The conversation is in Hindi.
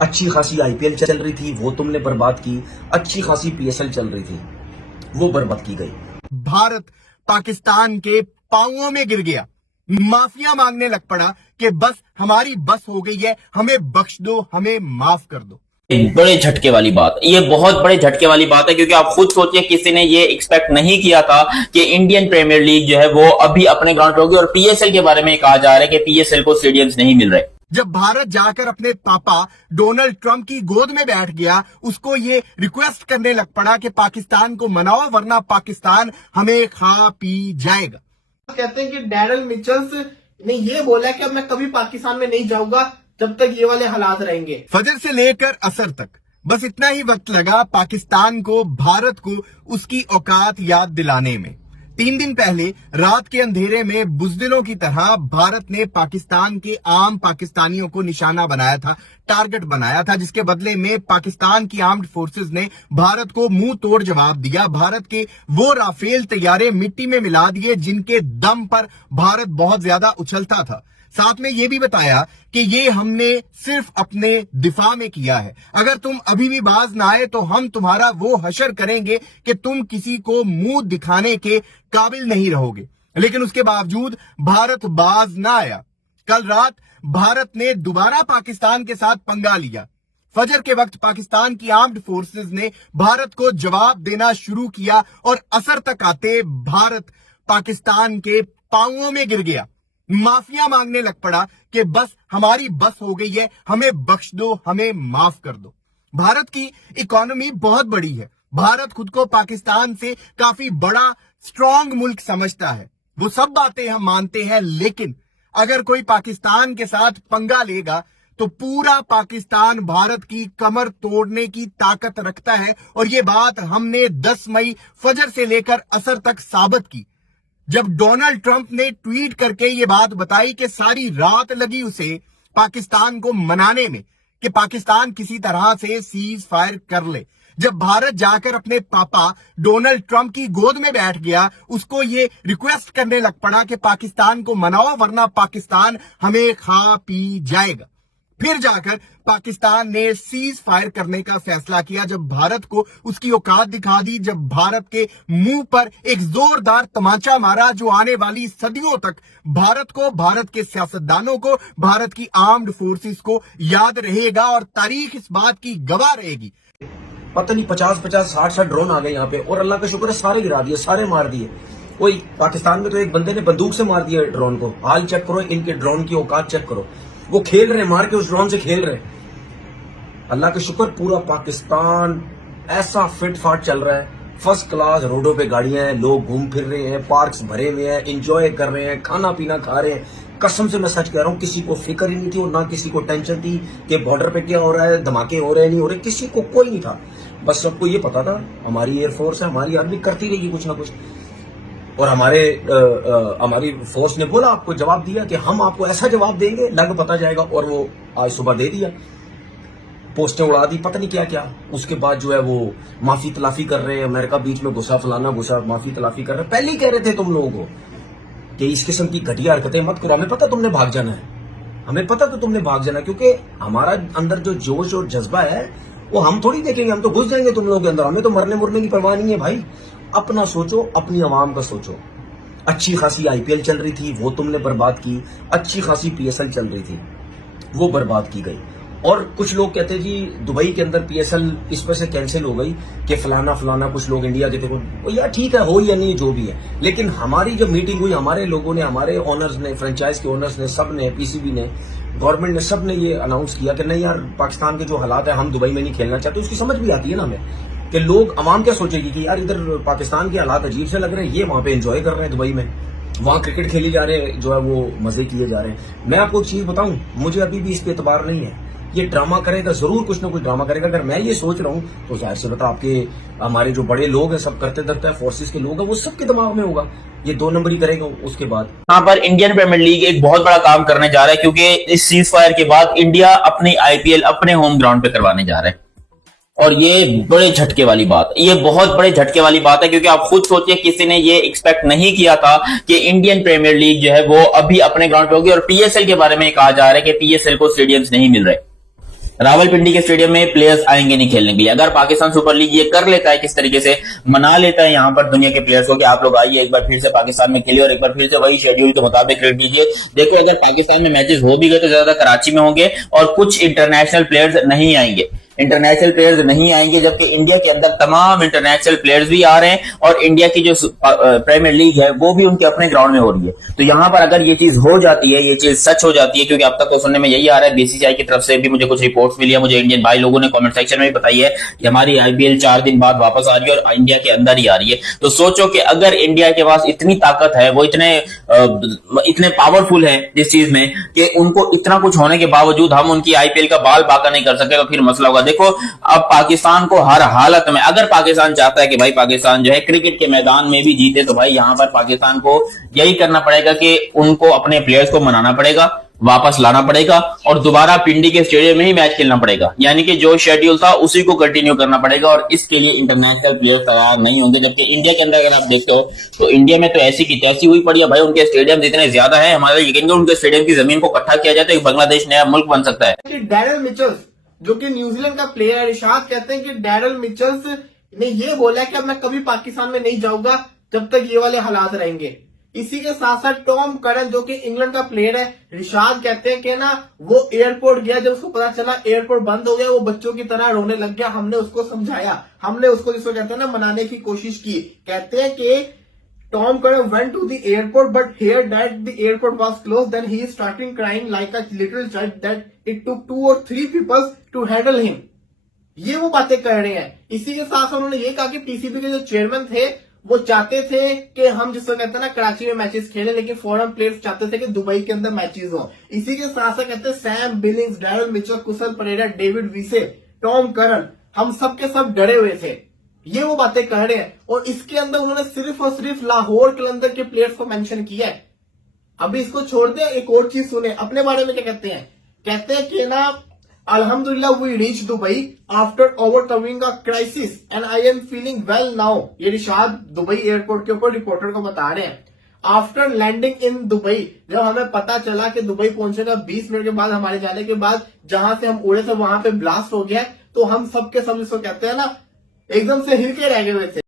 अच्छी खासी आईपीएल चल रही थी, वो तुमने बर्बाद की। अच्छी खासी पीएसएल चल रही थी, वो बर्बाद की गई। भारत पाकिस्तान के पांवों में गिर गया, माफिया मांगने लग पड़ा कि बस हमारी बस हो गई है, हमें बख्श दो, हमें माफ कर दो। बड़े झटके वाली बात, ये बहुत बड़े झटके वाली बात है, क्योंकि आप खुद सोचिए किसी ने ये एक्सपेक्ट नहीं किया था कि इंडियन प्रीमियर लीग जो है वो अभी अपने ग्राउंड पे होगी। और पीएसएल के बारे में कहा जा रहा है कि पीएसएल को स्टेडियम्स नहीं मिल रहे। जब भारत जाकर अपने पापा डोनाल्ड ट्रंप की गोद में बैठ गया, उसको ये रिक्वेस्ट करने लग पड़ा कि पाकिस्तान को मनाओ वरना पाकिस्तान हमें खा पी जाएगा। कहते हैं कि डैरल मिचल्स ने ये बोला कि अब मैं कभी पाकिस्तान में नहीं जाऊंगा जब तक ये वाले हालात रहेंगे। फजर से लेकर असर तक बस इतना ही वक्त लगा पाकिस्तान को, भारत को उसकी औकात याद दिलाने में। 3 दिन पहले रात के अंधेरे में बुज़दिलों की तरह भारत ने पाकिस्तान के आम पाकिस्तानियों को निशाना बनाया था, टारगेट बनाया था, जिसके बदले में पाकिस्तान की आर्म्ड फोर्सेस ने भारत को मुंह तोड़ जवाब दिया। भारत के वो राफेल तैयारे मिट्टी में मिला दिए जिनके दम पर भारत बहुत ज्यादा उछलता था। साथ में यह भी बताया कि ये हमने सिर्फ अपने दिफा में किया है, अगर तुम अभी भी बाज ना आए तो हम तुम्हारा वो हशर करेंगे कि तुम किसी को मुंह दिखाने के काबिल नहीं रहोगे। लेकिन उसके बावजूद भारत बाज ना आया। कल रात भारत ने दोबारा पाकिस्तान के साथ पंगा लिया। फजर के वक्त पाकिस्तान की आर्म्ड फोर्सेस ने भारत को जवाब देना शुरू किया और असर तक आते भारत पाकिस्तान के पांवों में गिर गया, माफिया मांगने लग पड़ा कि बस हमारी बस हो गई है, हमें बख्श दो, हमें माफ कर दो। भारत की इकोनॉमी बहुत बड़ी है, भारत खुद को पाकिस्तान से काफी बड़ा स्ट्रांग मुल्क समझता है। वो सब बातें हम मानते हैं, लेकिन अगर कोई पाकिस्तान के साथ पंगा लेगा तो पूरा पाकिस्तान भारत की कमर तोड़ने की ताकत रखता है। और ये बात हमने 10 मई फजर से लेकर असर तक साबित की, जब डोनाल्ड ट्रंप ने ट्वीट करके ये बात बताई कि सारी रात लगी उसे पाकिस्तान को मनाने में कि पाकिस्तान किसी तरह से सीज फायर कर ले। जब भारत जाकर अपने पापा डोनाल्ड ट्रंप की गोद में बैठ गया, उसको ये रिक्वेस्ट करने लग पड़ा कि पाकिस्तान को मनाओ वरना पाकिस्तान हमें खा पी जाएगा। फिर जाकर पाकिस्तान ने सीज फायर करने का फैसला किया, जब भारत को उसकी औकात दिखा दी, जब भारत के मुंह पर एक जोरदार तमाचा मारा जो आने वाली सदियों तक भारत को, भारत के सियासतदानों को, भारत की आर्म्ड फोर्सेस को याद रहेगा और तारीख इस बात की गवाह रहेगी। पता नहीं 50-50, 60-60 ड्रोन आ गए यहाँ पे, और अल्लाह का शुक्र है सारे गिरा दिए, सारे मार दिए। वही पाकिस्तान में तो एक बंदे ने बंदूक से मार दिया ड्रोन को। हाल चेक करो, इनके ड्रोन की औकात चेक करो, वो खेल रहे, मार के उस ड्रोन से खेल रहे। अल्लाह का शुक्र पूरा पाकिस्तान ऐसा फिट फाट चल रहा है, फर्स्ट क्लास। रोडों पे गाड़ियां हैं, लोग घूम फिर रहे हैं, पार्क्स भरे हुए हैं, एंजॉय कर रहे हैं, खाना पीना खा रहे हैं। कसम से मैं सच कह रहा हूं, किसी को फिक्र ही नहीं थी और ना किसी को टेंशन थी कि बॉर्डर पे क्या हो रहा है, धमाके हो रहे हैं नहीं हो रहे, किसी को कोई नहीं था। बस सबको ये पता था हमारी एयरफोर्स है, हमारी आर्मी करती रहेगी कुछ ना कुछ। और हमारी फोर्स ने बोला, आपको जवाब दिया कि हम आपको ऐसा जवाब देंगे लग पता जाएगा, और वो आज सुबह दे दिया। पोस्टें उड़ा दी, पता नहीं क्या क्या। उसके बाद जो है वो माफी तलाफी कर रहे हैं, अमेरिका बीच में घुसा, फलाना घुसा, माफी तलाफी कर रहे हैं। पहले ही कह रहे थे तुम लोगों को कि इस किस्म की घटिया हरकतें मत करो, हमें पता तुमने भाग जाना है, हमें पता तो तुमने भाग जाना है, क्योंकि हमारा अंदर जो जोश और जज्बा है वो हम थोड़ी देखेंगे, हम तो घुस जाएंगे तुम लोगों के अंदर, हमें तो मरने मुरने की परवाह नहीं है भाई। अपना सोचो, अपनी आवाम का सोचो। अच्छी खासी आईपीएल चल रही थी, वो तुमने बर्बाद की। अच्छी खासी पीएसएल चल रही थी, वो बर्बाद की गई। और कुछ लोग कहते हैं जी दुबई के अंदर पीएसएल इस वजह से कैंसिल हो गई कि फलाना फलाना, कुछ लोग इंडिया के थे, वो यार ठीक है, हो या नहीं जो भी है, लेकिन हमारी जब मीटिंग हुई, हमारे लोगों ने, हमारे ओनर्स ने, फ्रेंचाइज के ओनर्स ने, सब ने, पीसीबी ने, गवर्नमेंट ने, सब ने ये अनाउंस किया कि नहीं यार, पाकिस्तान के जो हालात है, हम दुबई में नहीं खेलना चाहते। उसकी समझ भी आती है ना हमें कि लोग, अवाम क्या सोचेगी कि यार इधर पाकिस्तान के हालात अजीब से लग रहे हैं, ये वहां पे एंजॉय कर रहे हैं दुबई में, वहां क्रिकेट खेली जा रहे हैं, जो है वो मजे किए जा रहे हैं। मैं आपको एक चीज बताऊं, मुझे अभी भी इस पे एतबार नहीं है। ये ड्रामा करेगा, जरूर कुछ ना कुछ ड्रामा करेगा। अगर मैं ये सोच रहा हूं तो जाहिर सी बात है, आपके हमारे जो बड़े लोग हैं, सब करते धरते हैं, फोर्सेस के लोग हैं, वो सबके दिमाग में होगा ये 2 नंबर ही करेगा। उसके बाद यहाँ पर इंडियन प्रीमियर लीग एक बहुत बड़ा काम करने जा रहा है, क्योंकि इस सीज फायर के बाद इंडिया अपनी आईपीएल अपने होम ग्राउंड पे करवाने जा रहा है। और ये बड़े झटके वाली बात, ये बहुत बड़े झटके वाली बात है, क्योंकि आप खुद सोचिए किसी ने ये एक्सपेक्ट नहीं किया था कि इंडियन प्रीमियर लीग जो है वो अभी अपने ग्राउंड पे होगी। और पीएसएल के बारे में कहा जा रहा है कि पीएसएल को स्टेडियम्स नहीं मिल रहे। रावलपिंडी के स्टेडियम में प्लेयर्स आएंगे नहीं खेलने के लिए। अगर पाकिस्तान सुपर लीग ये कर लेता है, किस तरीके से मना लेता है यहाँ पर दुनिया के प्लेयर्स को कि आप लोग आइए एक बार फिर से पाकिस्तान में खेलिए और एक बार फिर से वही शेड्यूल के मुताबिक खेल लीजिए। देखो अगर पाकिस्तान में मैचेस हो भी गए तो ज्यादा कराची में होंगे और कुछ इंटरनेशनल प्लेयर्स नहीं आएंगे, जबकि इंडिया के अंदर तमाम इंटरनेशनल प्लेयर्स भी आ रहे हैं और इंडिया की जो प्रीमियर लीग है वो भी उनके अपने ग्राउंड में हो रही है। तो यहां पर अगर ये चीज हो जाती है, ये चीज सच हो जाती है, क्योंकि अब तक तो सुनने में यही आ रहा है, बीसीसीआई की तरफ से भी मुझे कुछ रिपोर्ट्स मिली है, मुझे इंडियन भाई लोगों ने कमेंट सेक्शन में भी बताई है कि हमारी आईपीएल 4 दिन बाद वापस आ रही है और इंडिया के अंदर ही आ रही है। तो सोचो कि अगर इंडिया के पास इतनी ताकत है, वो इतने पावरफुल है इस चीज में कि उनको इतना कुछ होने के बावजूद हम उनकी आईपीएल का बाल बाका नहीं कर सके तो फिर मसला होगा। देखो अब पाकिस्तान को हर हालत में, अगर पाकिस्तान चाहता है कि भाई पाकिस्तान जो है क्रिकेट के मैदान में भी जीते, तो भाई यहां पर पाकिस्तान को यही करना पड़ेगा कि उनको अपने प्लेयर्स को मनाना पड़ेगा, वापस लाना पड़ेगा और दोबारा पिंडी के स्टेडियम में ही मैच खेलना पड़ेगा। यानी कि जो शेड्यूल था उसी को कंटिन्यू करना पड़ेगा और इसके लिए इंटरनेशनल प्लेयर्स तैयार नहीं होंगे। जबकि इंडिया के अंदर अगर आप देखते हो तो इंडिया में तो ऐसी की तैसी हुई पड़ी है भाई, उनके स्टेडियम जितने ज्यादा है, हमारा यकीन उनके स्टेडियम की जमीन को इकट्ठा किया जाए तो एक बांग्लादेश नया मुल्क बन सकता है। डैरल मिचेल्स जो कि न्यूजीलैंड का प्लेयर है, इरशाद कहते हैं कि डैरल मिचेल्स ने ये बोला है कि अब मैं कभी पाकिस्तान में नहीं जाऊंगा जब तक ये वाले हालात रहेंगे। इसी के साथ साथ टॉम करन जो कि इंग्लैंड का प्लेयर है, रिशाद कहते हैं कि ना वो एयरपोर्ट गया, जब उसको पता चला एयरपोर्ट बंद हो गया वो बच्चों की तरह रोने लग गया। हमने उसको समझाया, हमने उसको जिसको कहते हैं ना मनाने की कोशिश की। कहते हैं कि Tom Curran went to the airport but heard that the airport was closed. Then he started crying like a little child that it took 2 or 3 people to handle him. ये वो बातें कर रहे हैं। इसी के साथ उन्होंने ये कहा कि पीसीबी के जो चेयरमैन थे वो चाहते थे कि हम जिसको कहते हैं ना कराची में मैचेस खेलें, लेकिन फॉरेन प्लेयर्स चाहते थे कि दुबई के अंदर मैचेस हो। इसी के साथ साथ कहते हैं Sam Billings, Daryl Mitchell, Kushal Perera, David Wiese, Tom Curran, हम सब के सब डरे हुए थे। ये वो बातें कह रहे हैं और इसके अंदर उन्होंने सिर्फ और सिर्फ लाहौर कलंदर के प्लेयर्स को मेंशन किया है। अभी इसको छोड़ दे, एक और चीज सुने अपने बारे में क्या कहते हैं। कहते हैं कि ना अल्हम्दुलिल्लाह we reach Dubai after overcoming a crisis and I am feeling well now. ये रिशाद दुबई एयरपोर्ट के ऊपर रिपोर्टर को बता रहे हैं। आफ्टर लैंडिंग इन दुबई, जब हमें पता चला कि दुबई पहुंचेगा 20 मिनट के बाद हमारे जाने के बाद, जहां से हम उड़े थे वहां पे ब्लास्ट हो गया, तो हम सबके सब जिसको कहते हैं ना एकदम से हिल के रह गए थे।